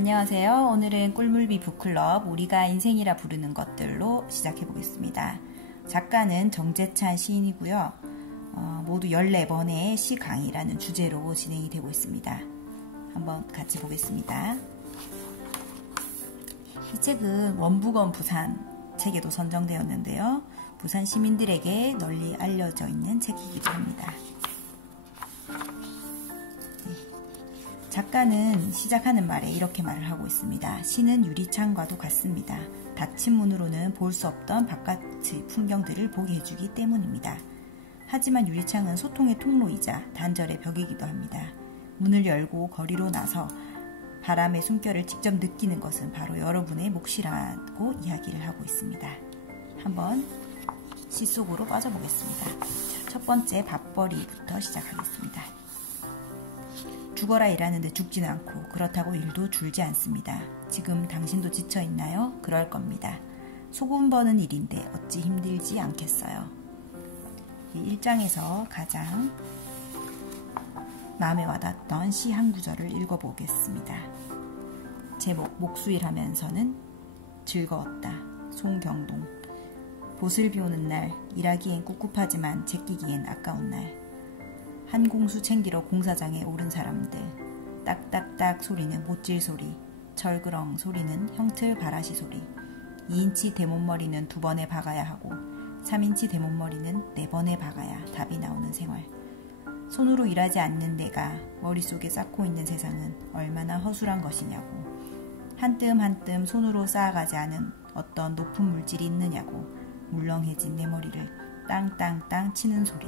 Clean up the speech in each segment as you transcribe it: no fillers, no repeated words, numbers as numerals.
안녕하세요. 오늘은 꿀물비 북클럽 우리가 인생이라 부르는 것들로 시작해 보겠습니다. 작가는 정재찬 시인이고요. 모두 14번의 시 강의라는 주제로 진행이 되고 있습니다. 한번 같이 보겠습니다. 이 책은 원북원 부산 책에도 선정되었는데요. 부산 시민들에게 널리 알려져 있는 책이기도 합니다. 작가는 시작하는 말에 이렇게 말을 하고 있습니다. 시는 유리창과도 같습니다. 닫힌 문으로는 볼 수 없던 바깥의 풍경들을 보게 해주기 때문입니다. 하지만 유리창은 소통의 통로이자 단절의 벽이기도 합니다. 문을 열고 거리로 나서 바람의 숨결을 직접 느끼는 것은 바로 여러분의 몫이라고 이야기를 하고 있습니다. 한번 시 속으로 빠져보겠습니다. 자, 첫 번째 밥벌이부터 시작하겠습니다. 죽어라 일하는데 죽지는 않고 그렇다고 일도 줄지 않습니다. 지금 당신도 지쳐있나요? 그럴 겁니다. 소금 버는 일인데 어찌 힘들지 않겠어요. 이 1장에서 가장 마음에 와닿던 시 한 구절을 읽어보겠습니다. 제목 목수일 하면서는 즐거웠다. 송경동. 보슬 비오는 날 일하기엔 꿉꿉하지만 제끼기엔 아까운 날 한 공수 챙기러 공사장에 오른 사람들 딱딱딱 소리는 못질 소리 철그렁 소리는 형틀 바라시 소리 2인치 대못머리는 2번에 박아야 하고 3인치 대못머리는 4번에 박아야 답이 나오는 생활 손으로 일하지 않는 내가 머릿속에 쌓고 있는 세상은 얼마나 허술한 것이냐고 한 뜸 한 뜸 손으로 쌓아가지 않은 어떤 높은 물질이 있느냐고 물렁해진 내 머리를 땅땅땅 치는 소리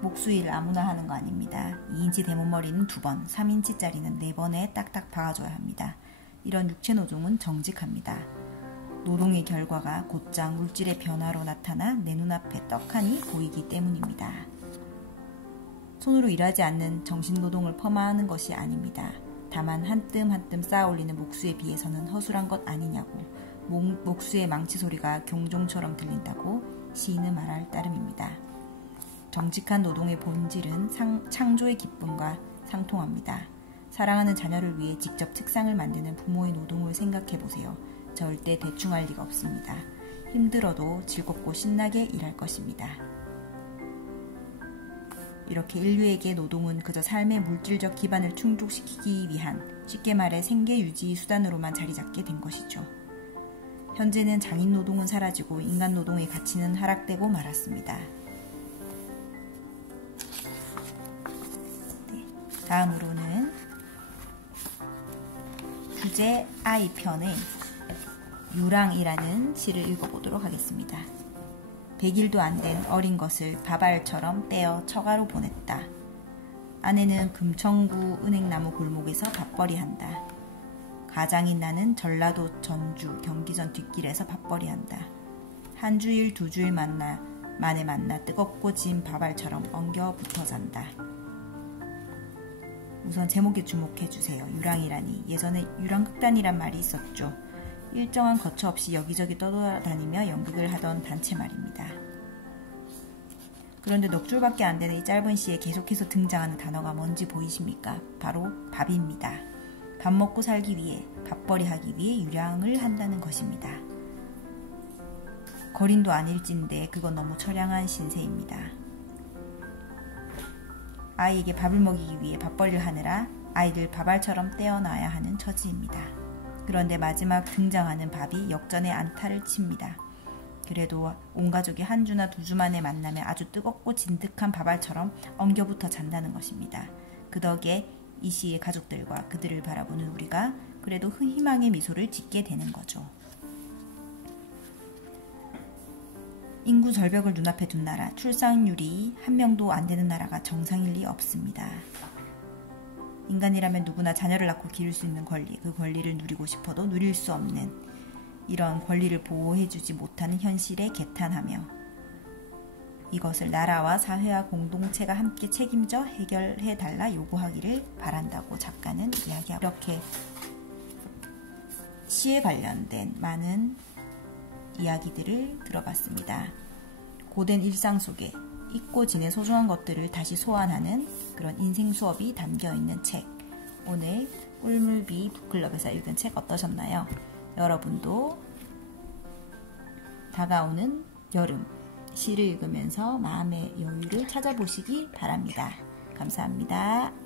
목수일 아무나 하는 거 아닙니다. 2인치 대못머리는 2번, 3인치짜리는 4번에 딱딱 박아줘야 합니다. 이런 육체노동은 정직합니다. 노동의 결과가 곧장 물질의 변화로 나타나 내 눈앞에 떡하니 보이기 때문입니다. 손으로 일하지 않는 정신노동을 폄하하는 것이 아닙니다. 다만 한 뜸 한 뜸 쌓아 올리는 목수에 비해서는 허술한 것 아니냐고 목수의 망치 소리가 경종처럼 들린다고 시인은 말할 따름입니다. 정직한 노동의 본질은 창조의 기쁨과 상통합니다. 사랑하는 자녀를 위해 직접 책상을 만드는 부모의 노동을 생각해보세요. 절대 대충 할 리가 없습니다. 힘들어도 즐겁고 신나게 일할 것입니다. 이렇게 인류에게 노동은 그저 삶의 물질적 기반을 충족시키기 위한 쉽게 말해 생계 유지 수단으로만 자리잡게 된 것이죠. 현재는 장인 노동은 사라지고 인간 노동의 가치는 하락되고 말았습니다. 다음으로는 주제 I 편의 유랑이라는 시를 읽어보도록 하겠습니다. 100일도 안 된 어린 것을 밥알처럼 떼어 처가로 보냈다. 아내는 금천구 은행나무 골목에서 밥벌이한다. 가장인 나는 전라도 전주 경기전 뒷길에서 밥벌이한다. 한 주일 두 주일 만에 만나 뜨겁고 진 밥알처럼 엉겨 붙어 잔다. 우선 제목에 주목해주세요. 유랑이라니. 예전에 유랑극단이란 말이 있었죠. 일정한 거처 없이 여기저기 떠돌아다니며 연극을 하던 단체 말입니다. 그런데 넉 줄밖에 안 되는 이 짧은 시에 계속해서 등장하는 단어가 뭔지 보이십니까? 바로 밥입니다. 밥 먹고 살기 위해, 밥벌이 하기 위해 유랑을 한다는 것입니다. 거린도 아닐진데 그건 너무 처량한 신세입니다. 아이에게 밥을 먹이기 위해 밥벌이를 하느라 아이를 밥알처럼 떼어놔야 하는 처지입니다. 그런데 마지막 등장하는 밥이 역전의 안타를 칩니다. 그래도 온 가족이 한 주나 두 주 만에 만나면 아주 뜨겁고 진득한 밥알처럼 엉겨붙어 잔다는 것입니다. 그 덕에 이 시의 가족들과 그들을 바라보는 우리가 그래도 희망의 미소를 짓게 되는 거죠. 인구 절벽을 눈앞에 둔 나라, 출산율이 1명도 안 되는 나라가 정상일 리 없습니다. 인간이라면 누구나 자녀를 낳고 기를 수 있는 권리, 그 권리를 누리고 싶어도 누릴 수 없는 이런 권리를 보호해주지 못하는 현실에 개탄하며 이것을 나라와 사회와 공동체가 함께 책임져 해결해달라 요구하기를 바란다고 작가는 이야기하고 이렇게 시에 관련된 많은 이야기들을 들어봤습니다. 고된 일상 속에 잊고 지낸 소중한 것들을 다시 소환하는 그런 인생 수업이 담겨 있는 책. 오늘 꿀물비 북클럽에서 읽은 책 어떠셨나요? 여러분도 다가오는 여름 시를 읽으면서 마음의 여유를 찾아보시기 바랍니다. 감사합니다.